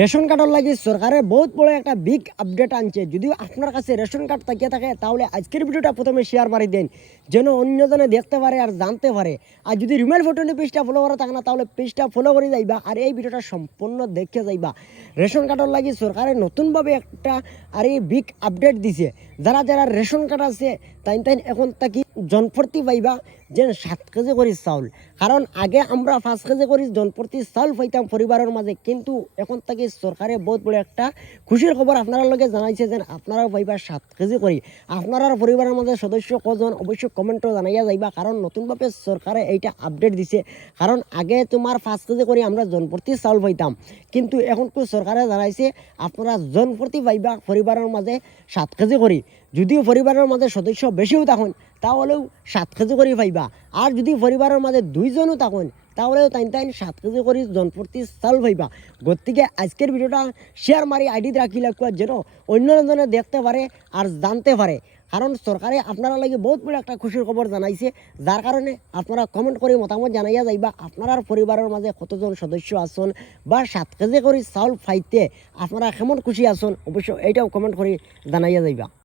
Ration কার্ডের লাগে সরকারের বহুত বড় একটা বিগ আপডেট আনছে। যদিও আপনার কাছে রেশন কার্ড তাকিয়ে থাকে তাহলে আজকের ভিডিওটা প্রথমে শেয়ার মারি দেন, যেন অন্যজনে দেখতে পারে আর জানতে পারে। আর যদি রিমেল ফটোনি পেজটা ফলো করা থাকে না তাহলে পেজটা ফলো করে যাইবা আর এই ভিডিওটা সম্পূর্ণ দেখে যাইবা। রেশন কার্ডের লাগে সরকারের নতুনভাবে একটা আর এই বিগ আপডেট দিছে। যারা যারা রেশন কার্ড আছে তাই তাই এখন তাকি জনপ্রতি পাইবা যে 7 কেজি করে চাউল। কারণ আগে আমরা 5 কেজি করে জনপ্রতি চাউল পাইতাম পরিবারের মাঝে, কিন্তু এখন তাকে সরকারে বহুত বড় একটা খুশির খবর আপনারা লগে জানাইছে যে আপনারাও পাইবা 7 কেজি করে। আপনারা পরিবারের মাঝে সদস্য কজন অবশ্যই কমেন্টও জানাইয়া যাইবা, কারণ নতুনভাবে সরকারে এইটা আপডেট দিছে। কারণ আগে তোমার 5 কেজি করে আমরা জনপ্রতি চাউল পাইতাম, কিন্তু এখন তো সরকারে জানাইছে আপনারা জনপ্রতি পাইবা পরিবারের মাঝে 7 কেজি করে। যদিও পরিবারের মাঝে সদস্য বেশিও থাকুন তাহলেও 7 কেজি করে পাইবা। আর যদি পরিবারের মাঝে 2 জনও থাকুন তাহলেও তাই 7 কেজি করে জনপ্রতি চাউল পাইবা। গতিকে আজকের ভিডিওটা শেয়ার মারি আইডি রাখি লাগবে যেন অন্যজনে দেখতে পারে আর জানতে পারে। কারণ সরকারে আপনারা লাগে বহুত বড় একটা খুশির খবর জানাইছে, যার কারণে আপনারা কমেন্ট করে মতামত জানাইয়া যাইবা আপনার পরিবারের মাঝে কতজন সদস্য আছেন বা 7 কেজি করে চাউল পাইতে আপনারা কেমন খুশি আছেন অবশ্যই এইটাও কমেন্ট করে জানাইয়া যাইবা।